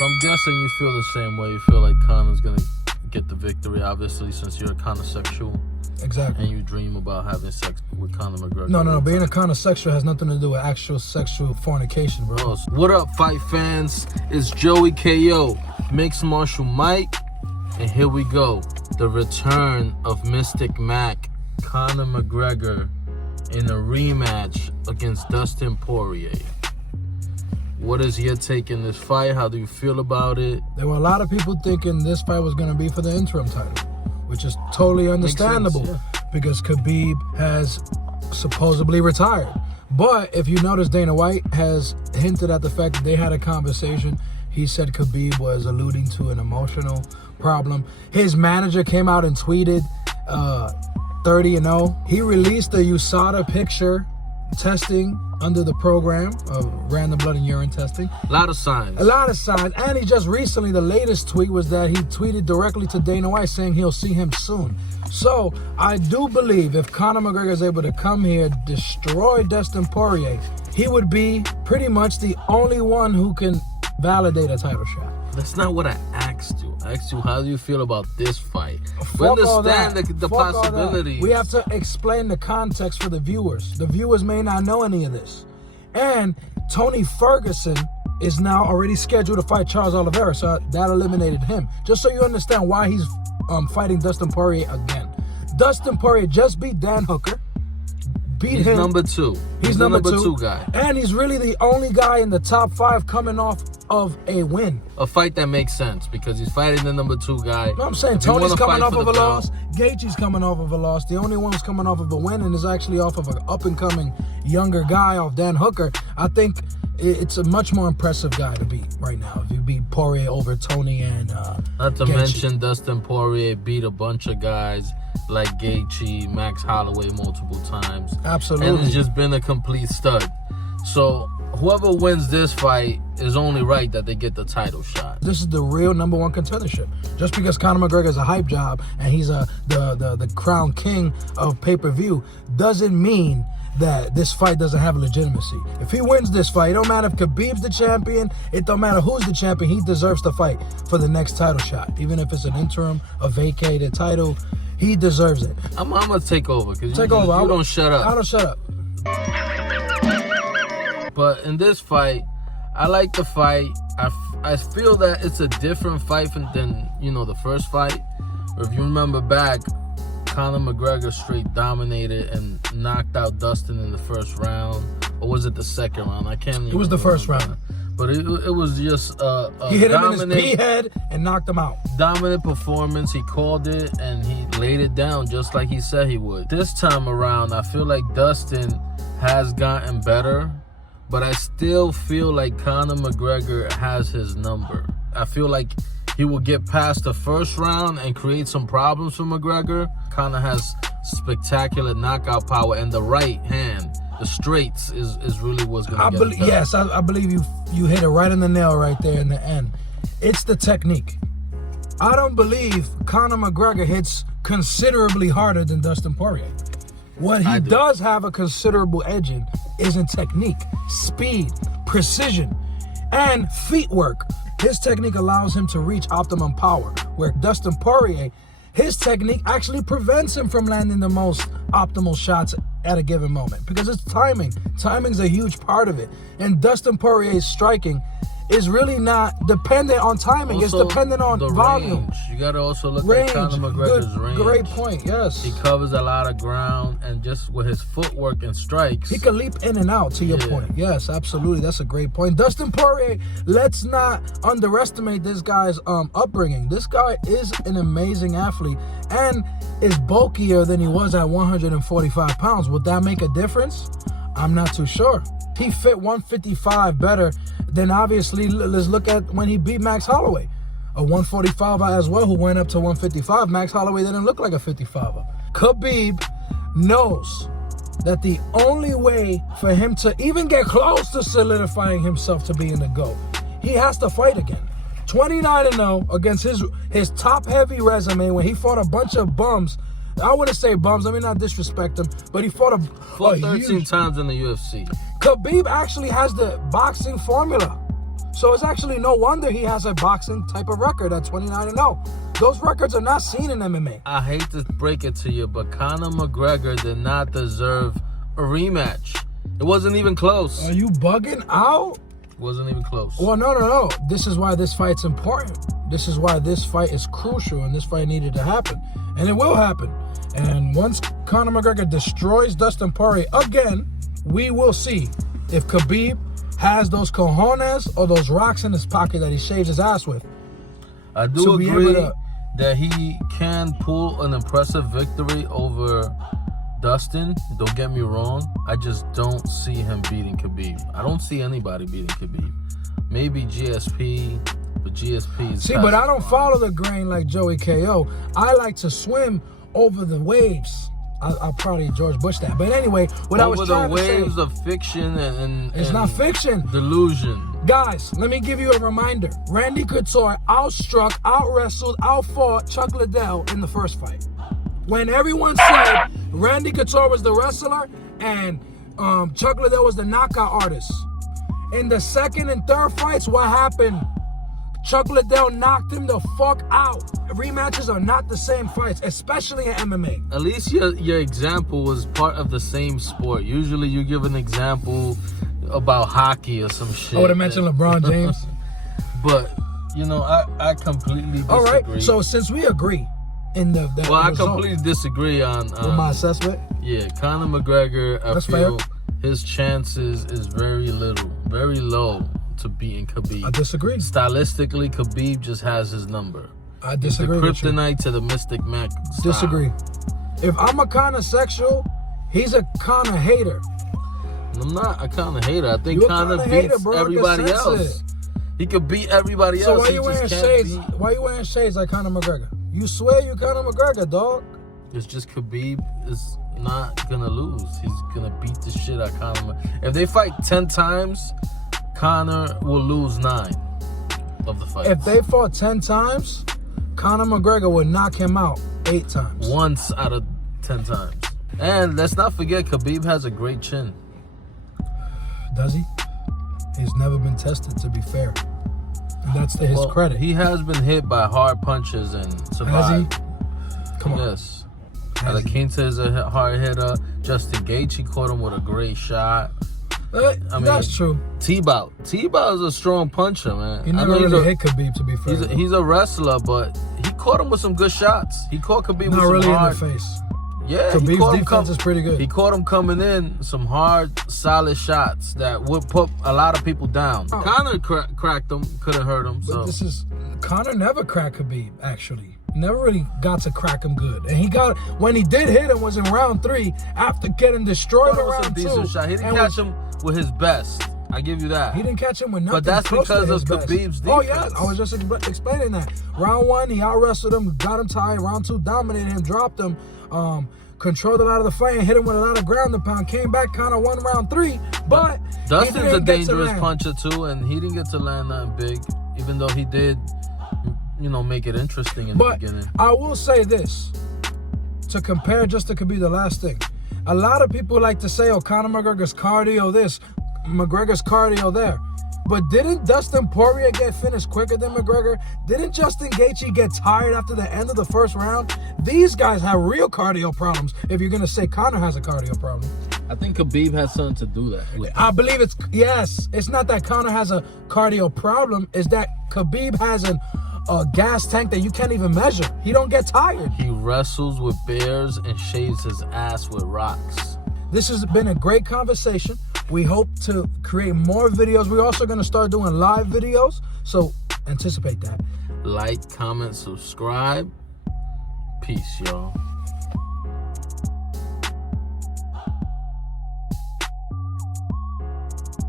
So I'm guessing you feel the same way. You feel like Conor's gonna get the victory, obviously, since you're a conosexual. Exactly. And you dream about having sex with Conor McGregor. No. Being a conosexual has nothing to do with actual sexual fornication, bro. Oh, what up, fight fans? It's Joey KO, Mixed Martial Mike, and here we go. The return of Mystic Mac, Conor McGregor, in a rematch against Dustin Porier. What is your take in this fight? How do you feel about it? There were a lot of people thinking this fight was going to be for the interim title, which is totally understandable because Khabib has supposedly retired. But if you notice, Dana White has hinted at the fact that they had a conversation. He said Khabib was alluding to an emotional problem. His manager came out and tweeted 30-0. He released a USADA picture testing under the program of random blood and urine testing. A lot of signs. And he just recently, the latest tweet was that he tweeted directly to Dana White saying he'll see him soon. So I do believe if Conor McGregor is able to come here, destroy Dustin Porier, he would be pretty much the only one who can validate a title shot. That's not what I asked you. I asked you, how do you feel about this fight? We Fuck all understand that. the Fuck all that. possibilities. We have to explain the context for the viewers. The viewers may not know any of this. And Tony Ferguson is now already scheduled to fight Charles Oliveira, so that eliminated him. Just so you understand why he's fighting Dustin Porier again. Dustin Porier just beat Dan Hooker. He's number two. He's the number two two guy. And he's really the only guy in the top 5 coming off of a win. A fight that makes sense because he's fighting the number 2 guy. No, I'm saying Tony's coming off of a loss. Gaethje's coming off of a loss. The only one who's coming off of a win and is actually off of an up-and-coming younger guy off Dan Hooker. I think it's a much more impressive guy to beat right now. If you beat Porier over Tony and Not to Gaethje. mention Dustin Porier beat a bunch of guys like Gaethje, Max Holloway multiple times. Absolutely. And it's just been a complete stud. So whoever wins this fight is only right that they get the title shot. This is the real number 1 contendership. Just because Conor McGregor is a hype job and he's the crown king of pay-per-view doesn't mean that this fight doesn't have legitimacy. If he wins this fight, it don't matter if Khabib's the champion, it don't matter who's the champion, he deserves to fight for the next title shot. Even if it's an interim, a vacated title, he deserves it. I'm gonna take over because you over. don't shut up. I don't shut up. But in this fight, I like the fight. I feel that it's a different fight than the first fight. If you remember back, Conor McGregor straight dominated and knocked out Dustin in the first round. Or was it the second round? I can't even It was the first remember. round. But it was just He hit him in his pea-head and knocked him out. Dominant performance. He called it and he laid it down just like he said he would. This time around, I feel like Dustin has gotten better, but I still feel like Conor McGregor has his number. I feel like he will get past the first round and create some problems for McGregor. Conor has spectacular knockout power, and the right hand, the straights, is really what's going to get it done. Yes, I believe you hit it right in the nail right there in the end. It's the technique. I don't believe Conor McGregor hits considerably harder than Dustin Porier. What he does have a considerable edge in is in technique, speed, precision, and feet work. His technique allows him to reach optimum power, where Dustin Porier, his technique actually prevents him from landing the most optimal shots at a given moment because it's timing. Timing's a huge part of it. And Dustin Poirier's striking is really not dependent on timing. Also, it's dependent on volume. Range. You got to also look Range. at Conor McGregor's range. Great point, yes. He covers a lot of ground, and just with his footwork and strikes, he can leap in and out, to your point. Yes, absolutely. That's a great point. Dustin Poirier, let's not underestimate this guy's upbringing. This guy is an amazing athlete and is bulkier than he was at 145 pounds. Would that make a difference? I'm not too sure. He fit 155 better than, obviously, let's look at when he beat Max Holloway. A 145 as well, who went up to 155. Max Holloway didn't look like a 55er. Khabib knows that the only way for him to even get close to solidifying himself to being the GOAT, he has to fight again. 29-0 against his top-heavy resume when he fought a bunch of bums. I wouldn't say bums, let me not disrespect him, but he fought 13 times in the UFC. Khabib actually has the boxing formula So it's actually no wonder he has a boxing type of record at 29-0. Those records are not seen in MMA. I hate to break it to you, but Conor McGregor did not deserve a rematch. It wasn't even close. Are you bugging out? Wasn't even close. Well, no. This is why this fight's important. This is why this fight is crucial, and this fight needed to happen. And it will happen. And once Conor McGregor destroys Dustin Poirier again, we will see if Khabib has those cojones or those rocks in his pocket that he shaves his ass with. I do agree that he can pull an impressive victory over Dustin. Don't get me wrong. I just don't see him beating Khabib. I don't see anybody beating Khabib. Maybe GSP, but GSP is... See, but I don't follow the grain like Joey KO. I like to swim over the waves. I'll probably George Bush that. But anyway, what I was trying to say... Over the waves of fiction and it's not fiction. Delusion. Guys, let me give you a reminder. Randy Couture outstruck, out-wrestled, out-fought Chuck Liddell in the first fight. When everyone said Randy Couture was the wrestler and Chuck Liddell was the knockout artist. In the second and third fights, what happened? Chuck Liddell knocked him the fuck out. Rematches are not the same fights, especially in MMA. At least your example was part of the same sport. Usually you give an example about hockey or some shit. I would have mentioned LeBron James. But, you know, I completely disagree. All right, so since we agree in the well, I completely disagree on with my assessment. Yeah, Conor McGregor, I feel his chances is very low to beating Khabib. I disagree. Stylistically, Khabib just has his number. I disagree. The kryptonite to the Mystic Mac style. Disagree. If I'm a Conor sexual, he's a Conor hater. I'm not a Conor hater. I think Conor beats everybody else. He could beat everybody else. So why you wearing shades? Why you wearing shades like Conor McGregor? You swear you Conor McGregor, dog? It's just Khabib is not gonna lose. He's gonna beat the shit out of Conor. If they fight 10 times, Conor will lose 9 of the fights. If they fought 10 times, Conor McGregor would knock him out 8 times. Once out of 10 times. And let's not forget, Khabib has a great chin. Does he? He's never been tested, to be fair. And that's to his credit. He has been hit by hard punches and survived. Has he? Come on. Yes. Alaquinta is a hard hitter. Justin Gaethje caught him with a great shot. That's true. T-Bow is a strong puncher, man. He never really hit Khabib, to be fair. He's a wrestler, but he caught him with some good shots. He caught Khabib with some really hard... in the face. Yeah, Khabib's defense is pretty good. He caught him coming in some hard, solid shots that would put a lot of people down. Oh. Conor cracked him, couldn't hurt him. But Conor never cracked Khabib, actually. Never really got to crack him good. And when he did hit him was in round 3 after getting destroyed in round 2. Shot. He didn't catch him with his best. I give you that. He didn't catch him with nothing. But that's because of Khabib's defense. Oh, yeah. I was just explaining that. Round 1, he out-wrestled him, got him tied. Round 2, dominated him, dropped him, controlled a lot of the fight and hit him with a lot of ground and pound. Came back, kind of won round 3. But Dustin's a dangerous puncher, too, and he didn't get to land nothing big, even though he did, make it interesting in the beginning. I will say this, to compare just to Khabib, the last thing. A lot of people like to say, oh, Conor McGregor's cardio this, McGregor's cardio there. But didn't Dustin Poirier get finished quicker than McGregor? Didn't Justin Gaethje get tired after the end of the first round? These guys have real cardio problems, if you're going to say Conor has a cardio problem. I think Khabib has something to do that with. I believe it's not that Conor has a cardio problem, it's that Khabib has a gas tank that you can't even measure. He don't get tired. He wrestles with bears and shaves his ass with rocks. This has been a great conversation. We hope to create more videos. We're also going to start doing live videos, so anticipate that. Like, comment, subscribe. Peace, y'all.